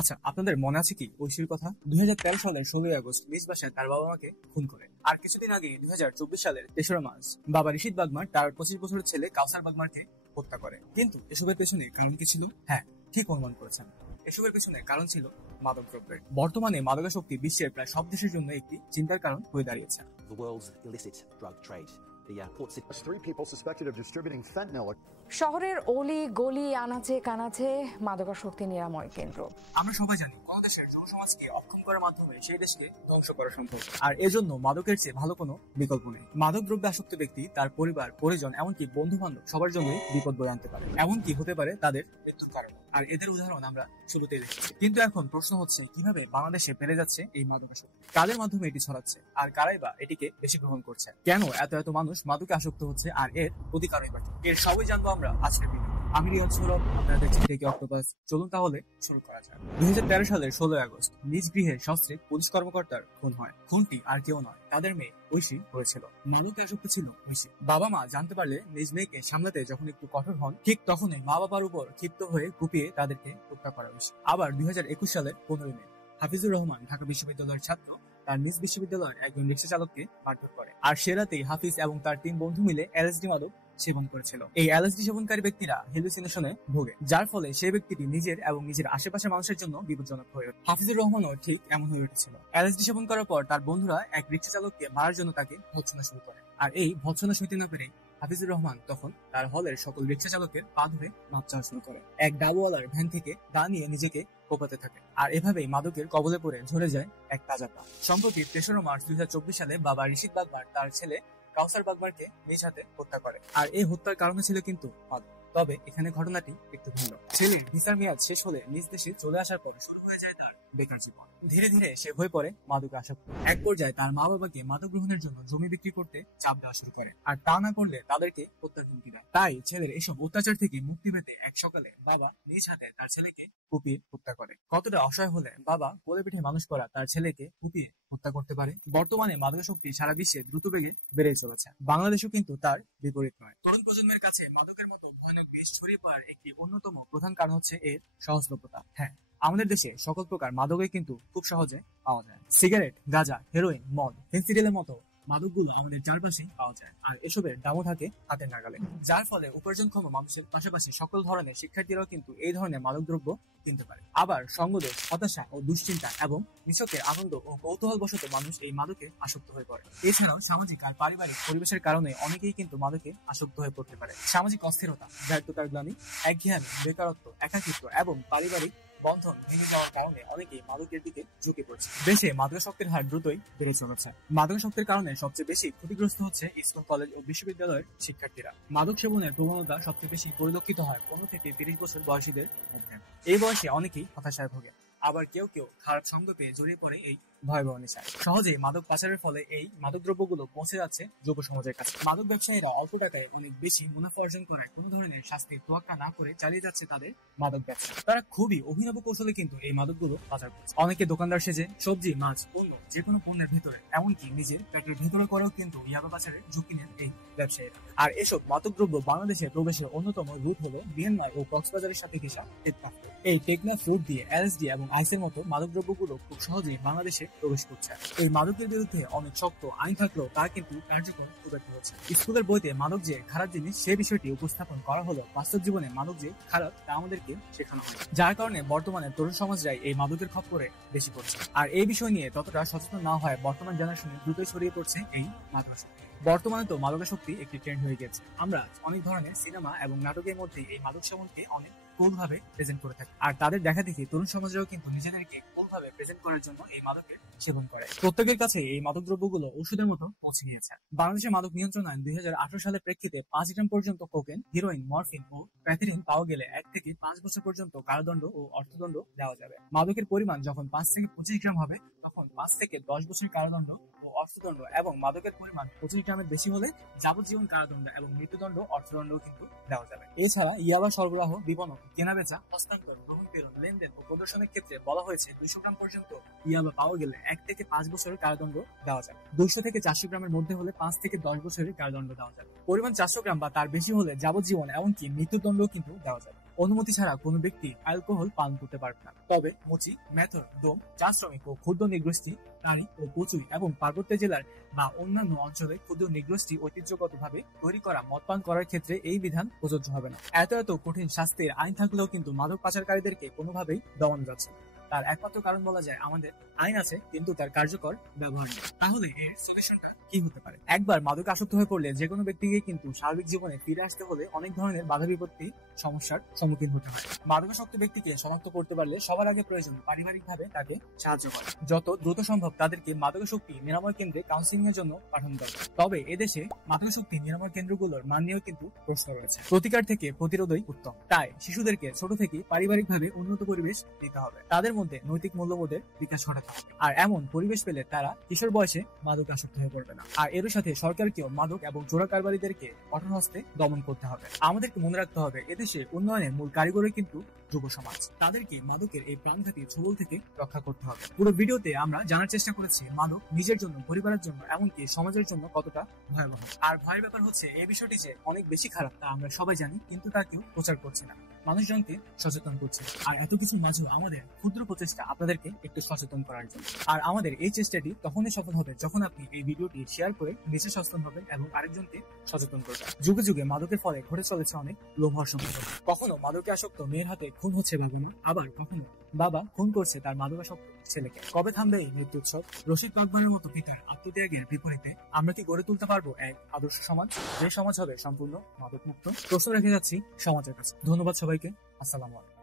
আচ্ছা, আপনাদের মনে আছে কি ঐশীর কথা? 2013 সালের 16 আগস্ট নিজ বাসায় তার বাবা মাকে খুন করে। আর কিছুদিন আগে 2024 সালের 3রা মার্চ বাবা রিশিদ বাগমার তার 25 বছরের ছেলে কাউসার বাগমারকে হত্যা করে। কিন্তু এসবের পেছনে কারণ কি ছিল? হ্যাঁ, ঠিক অনুমান করেছেন, এসবের পেছনে কারণ ছিল মাদকদ্রব্যের। বর্তমানে মাদকাসক্তি বিশ্বের প্রায় সব দেশের জন্য একটি চিন্তার কারণ হয়ে দাঁড়িয়েছে। The world's illicit drug trade. The port city. 3 people suspected of distributing fentanyl. শহরের অলি গলি আনাচে কানাচে মাদকাসক্তি নিরাময় কেন্দ্র। আমরা সবাই জানি কোন দেশের জনসমাজকে অক্ষম করার মাধ্যমে সেই দেশকে ধ্বংস করা সম্ভব। আর এজন্য মাদকের চেয়ে ভালো কোনো বিকল্প নেই। মাদক দ্রব্যে আসক্ত ব্যক্তি, তার পরিবার, পরিজন, এমনকি বন্ধু বান্ধব সবার জন্যই বিপদ বয়ে আনতে পারে, এমনকি হতে পারে তাদের মৃত্যুর কারণ। আর এদের উদাহরণ আমরা শুরুতেই দেখেছি। কিন্তু এখন প্রশ্ন হচ্ছে, কিভাবে বাংলাদেশে বেড়ে যাচ্ছে এই মাদকাসক্তি? কাদের মাধ্যমে এটি ছড়াচ্ছে, আর কারাই বা এটিকে বেশি গ্রহণ করছে? কেন এত এত মানুষ মাদকে আসক্ত হচ্ছে, আর এর প্রতিকারই বা কি? এর সবই জানবো আমরা আজকের ভিডিও। আমি রিয়াদ সৌরভ, আপনারা দেখছেন টেকি অক্টোপাস। চলুন তাহলে শুরু করা যাক। 2013 সালের 16 আগস্ট নিজ গৃহে সস্ত্রীক পুলিশ কর্মকর্তার খুন হয়। খুনটি আর কেউ নয়, তাদের মেয়ে ঐশী হয়েছিল। মাদকে আসক্ত ছিল ঐশী। বাবা মা জানতে পারলে নিজ মেয়েকে সামলাতে যখন একটু কঠোর হন, ঠিক তখনই মা বাবার উপর ক্ষিপ্ত হয়ে কুপিয়ে তাদেরকে হত্যা করা হয়েছে। আবার 2021 সালের 15 মে হাফিজুর রহমান ঢাকা বিশ্ববিদ্যালয়ের ছাত্র তার নিজ বিশ্ববিদ্যালয়ের একজন রিক্সা চালককে মারধর করে। আর সে রাতেই হাফিজ এবং তার 3 বন্ধু মিলে এলএসডি মাদক সেবন করেছিল। এই এলএসডি সেবনকারী ব্যক্তিরা হ্যালুসিনেশনে ভোগে, যার ফলে সেই ব্যক্তিটি নিজের এবং নিজের আশেপাশের মানুষের জন্য বিপজ্জনক হয়ে ওঠে। হাফিজুর রহমানও ঠিক এমন হয়ে উঠেছিল। এলএসডি সেবন করার পর তার বন্ধুরা এক রিক্সা চালককে মারার জন্য তাকে ভৎসনা শুরু করে। আর এই ভৎসনা সইতে না পেরে হাফিজুর রহমান তখন তার হলের সকল রিক্সা চালকের পা ধরে মাপ চাওয়া শুরু করে। এক ডাবওয়ালার ভ্যান থেকে দা নিয়ে নিজেকে কোপাতে থাকে। আর এভাবেই মাদকের কবলে পড়ে ঝরে যায় এক তাজা পা। সম্প্রতি 3রা মার্চ 2024 সালে বাবা রিশিদ বাগমার তার ছেলে কাউসার বাগমারকে নিজ হাতে হত্যা করে। আর এই হত্যার কারণে ছিল কিন্তু মাদক। তবে এখানে ঘটনাটি একটু ভিন্ন। ছেলের ভিসার মেয়াদ শেষ হলে নিজ দেশে চলে আসার পর শুরু হয়ে যায় তার বেকার জীবন। ধীরে ধীরে সে হয়ে পড়ে মাদকে আসক্ত। এক পর্যায়ে তার মা বাবাকে মাদক গ্রহণের জন্য জমি বিক্রি করতে চাপ দেওয়া শুরু করে, আর তা না করলে তাদেরকে হত্যার হুমকি দেয়। তাই ছেলের এসব অত্যাচার থেকে মুক্তি পেতে এক সকালে বাবা নিজ হাতে তার ছেলেকে কুপিয়ে হত্যা করে। কতটা অসহায় হলে বাবা কোলে পিঠে মানুষ করা তার ছেলেকে কুপিয়ে হত্যা করতে পারে? বর্তমানে মাদকাসক্তি সারা বিশ্বে দ্রুত বেগে বেড়েই চলেছে। বাংলাদেশও কিন্তু তার বিপরীত নয়। তরুণ প্রজন্মের কাছে মাদকের মতো ভয়ানক বিষ ছড়িয়ে পড়ার একটি অন্যতম প্রধান কারণ হচ্ছে এর সহজলভ্যতা। হ্যাঁ, আমাদের দেশে সকল প্রকার মাদকই কিন্তু খুব সহজে পাওয়া যায়। সিগারেট, গাঁজা, হেরোইন, মদ, ফেন্সিডিলের মতো মাদকগুলো আমাদের চারপাশেই পাওয়া যায়, আর এসবের দামও থাকে হাতের নাগালে। যার ফলে উপার্জনক্ষম মানুষের পাশাপাশি সকল ধরনের শিক্ষার্থীরাও কিন্তু এই ধরনের মাদকদ্রব্য কিনতে পারে। আবার সঙ্গদোষ, হতাশা ও দুশ্চিন্তা এবং নিছকের আনন্দ ও কৌতূহল বশত মানুষ এই মাদকে আসক্ত হয়ে পড়ে। এছাড়াও সামাজিক আর পারিবারিক পরিবেশের কারণে অনেকেই কিন্তু মাদকে আসক্ত হয়ে পড়তে পারে। সামাজিক অস্থিরতা, ব্যর্থতার গ্লানি, একঘেয়েমি, বেকারত্ব, একাকিত্ব এবং পারিবারিক বন্ধন ভেঙে যাওয়ার কারণে অনেকেই মাদকের দিকে ঝুঁকে পড়ছে। দেশে মাদকাসক্তির হার দ্রুতই বেড়ে চলেছে। মাদকাসক্তির কারণে সবচেয়ে বেশি ক্ষতিগ্রস্ত হচ্ছে স্কুল, কলেজ ও বিশ্ববিদ্যালয়ের শিক্ষার্থীরা। মাদক সেবনের প্রবণতা সবচেয়ে বেশি পরিলক্ষিত হয় 15 থেকে 30 বছর বয়সীদের মধ্যে। এই বয়সে অনেকেই হতাশায় ভোগে, আবার কেউ কেউ খারাপ সঙ্গ পেয়ে জড়িয়ে পড়ে এই ভয়াবহ নেশায়। সহজেই মাদক পাচারের ফলে এই মাদকদ্রব্যগুলো পৌঁছে যাচ্ছে যুব সমাজের কাছে। মাদক ব্যবসায়ীরা অল্প টাকায় অনেক বেশি মুনাফা অর্জন করায় কোন ধরনের শাস্তির তোয়াক্কা না করে চালিয়ে যাচ্ছে তাদের মাদক ব্যবসা। তারা খুবই অভিনব কৌশলে কিন্তু এই মাদকগুলো পাচার করছে। অনেকে দোকানদার সেজে সবজি, মাছ, পণ্য, যেকোনো পণ্যের ভিতরে, এমনকি নিজের পেটের ভিতরে করেও কিন্তু ইয়াবা পাচারের ঝুঁকি নেন এই ব্যবসায়ীরা। আর এসব মাদকদ্রব্য বাংলাদেশে প্রবেশের অন্যতম রুট হলো মিয়ানমার ও কক্সবাজারের সাথে ঘেঁষা টেকনাফ। এই টেকনাফ রুট দিয়ে এলএসডি এবং আইসের মতো মাদকদ্রব্যগুলো খুব সহজেই বাংলাদেশে প্রবেশ করছে। এই মাদকের বিরুদ্ধে অনেক শক্ত আইন থাকলেও তা কিন্তু কার্যকর খুব একটা হচ্ছে। স্কুলের বইতে মাদক যে খারাপ জিনিস সে বিষয়টি উপস্থাপন করা হলো, বাস্তব জীবনে মাদক যে খারাপ তা আমাদেরকে শেখানো হলো, যার কারণে বর্তমানে তরুণ সমাজরাই এই মাদকের খপ্পরে বেশি পড়ছে। আর এই বিষয় নিয়ে ততটা সচেতন না হয় বর্তমান জেনারেশনে দ্রুতই ছড়িয়ে পড়ছে এই মাদকাসক্তি। বর্তমানে তো মাদকাসক্তি একটি ট্রেন্ড হয়ে গেছে। আমরা অনেক ধরনের সিনেমা এবং নাটকের মধ্যে এই মাদক সেবনকে অনেক কুল ভাবে প্রেজেন্ট করে থাকে, আর তাদের দেখা দেখি তরুণ সমাজেরাও কিন্তু নিজেদেরকে কুল ভাবে প্রেজেন্ট করার জন্য এই মাদকের সেবন করে। প্রত্যেকের কাছে এই মাদক দ্রব্যগুলো ওষুধের মতো পৌঁছে গিয়েছে। বাংলাদেশের মাদক নিয়ন্ত্রণ আইন 2018 সালের প্রেক্ষিতে 5 গ্রাম পর্যন্ত কোকেন, হিরোইন, মরফিন ও প্যাথিরিন পাওয়া গেলে 1 থেকে 5 বছর পর্যন্ত কারাদণ্ড ও অর্থদণ্ড দেওয়া যাবে। মাদকের পরিমাণ যখন 5 থেকে 25 গ্রাম হবে তখন 5 থেকে 10 বছর কারাদণ্ড ও অর্থদণ্ড, এবং মাদকের পরিমাণ 25 গ্রামের বেশি হলে যাবজ্জীবন কারাদণ্ড এবং মৃত্যুদণ্ড, অর্থদণ্ডও কিন্তু দেওয়া যাবে। এছাড়া ইয়াবা সরবরাহ, বিপণন, কেনাবেচা, হস্তান্তর, গ্রহণ, প্রেরণ, লেনদেন ও প্রদর্শনের ক্ষেত্রে বলা হয়েছে 200 গ্রাম পর্যন্ত ইয়াবা পাওয়া গেলে 1 থেকে 5 বছরের কারাদণ্ড দেওয়া যাবে। 200 থেকে 400 গ্রামের মধ্যে হলে 5 থেকে 10 বছরের কারাদণ্ড দেওয়া যাবে। পরিমাণ 400 গ্রাম বা তার বেশি হলে যাবজ্জীবন এমনকি মৃত্যুদণ্ডও কিন্তু দেওয়া যাবে। অনুমতি ছাড়া কোনো ব্যক্তি অ্যালকোহল পান করতে পারবে না। তবে মুচি, মেথর, ডোম, চা শ্রমিক ও ক্ষুদ্র নৃগোষ্ঠী, নারী ও কচুই এবং পার্বত্য জেলার বা অন্যান্য অঞ্চলে ক্ষুদ্র নৃগোষ্ঠী ঐতিহ্যগতভাবে তৈরি করা মদ পান করার ক্ষেত্রে এই বিধান প্রযোজ্য হবে না। এত কঠিন শাস্তির আইন থাকলেও কিন্তু মাদক পাচারকারীদেরকে কোনোভাবেই দমানো যাচ্ছে না। তার একমাত্র কারণ বলা যায় আমাদের আইন আছে কিন্তু তার কার্যকর ব্যবহার নেই। তাহলে এর সলিউশনটা কি হতে পারে? একবার মাদক আসক্ত হয়ে পড়লে যে কোনো ব্যক্তিকে কিন্তু স্বাভাবিক জীবনে ফিরে আসতে হলে অনেক ধরনের বাধা বিপত্তি সমস্যার সম্মুখীন হতে হয়। মাদকাসক্ত ব্যক্তিকে শনাক্ত করতে পারলে সবার আগে প্রয়োজন পারিবারিকভাবে তাকে সাহায্য করা। যত দ্রুত সম্ভব তাদেরকে মাদকাসক্তি নিরাময় কেন্দ্রে কাউন্সিলিং এর জন্য পাঠানো দরকার। তবে এদেশে মাদকাসক্তি নিরাময় কেন্দ্রগুলোর মান নিয়েও কিন্তু প্রশ্ন রয়েছে। প্রতিকার থেকে প্রতিরোধই উত্তম। তাই শিশুদেরকে ছোট থেকে পারিবারিকভাবে উন্নত পরিবেশ দিতে হবে। তাদের মধ্যে নৈতিক মূল্যবোধের বিকাশ ঘটাতে হবে। আর এমন পরিবেশ পেলে তারা কিশোর বয়সে মাদক আসক্ত হয়ে পড়বে না। আর এর সাথে সরকারকেও মাদক এবং চোরা কারবারিদেরকে কঠোর হস্তে দমন করতে হবে। আমাদেরকে মনে রাখতে হবে এদেশে উন্নয়নের মূল কারিগরই কিন্তু যুব সমাজ। তাদেরকে মাদকের এই প্রাণঘাতী ছোবল থেকে রক্ষা করতে হবে। পুরো ভিডিওতে আমরা জানার চেষ্টা করেছি মাদক নিজের জন্য, পরিবারের জন্য, এমনকি সমাজের জন্য কতটা ভয়াবহ। আর ভয়ের ব্যাপার হচ্ছে এই বিষয়টি যে অনেক বেশি খারাপ তা আমরা সবাই জানি, কিন্তু তা কেউ প্রচার করছে না, মানুষজনকে সচেতন করছে। আর এত কিছুর মাঝেও আমাদের ক্ষুদ্র প্রচেষ্টা আপনাদেরকে একটু সচেতন করার জন্য। আর আমাদের এই চেষ্টাটি তখনই সফল হবে যখন আপনি এই ভিডিওটি শেয়ার করে নিজে সচেতন হবেন এবং আরেকজনকে সচেতন করবেন। যুগে যুগে মাদকের ফলে ঘটে চলেছে অনেক লোভহর্ষণ ঘটনা। কখনো মাদকে আসক্ত মেয়ের হাতে খুন হচ্ছে বাবা, আবার কখনো বাবা খুন করছে তার মাদকাসক্ত ছেলেকে। কবে থামবে এই মৃত্যু উৎসব? রশিদ আকবরের মতো পিতার আত্মত্যাগের বিপরীতে আমরা কি গড়ে তুলতে পারবো এক আদর্শ সমাজ, যে সমাজ হবে সম্পূর্ণ মাদক মুক্ত? প্রশ্ন রেখে যাচ্ছি সমাজের কাছে। ধন্যবাদ সবাইকে। আসসালামু আলাইকুম।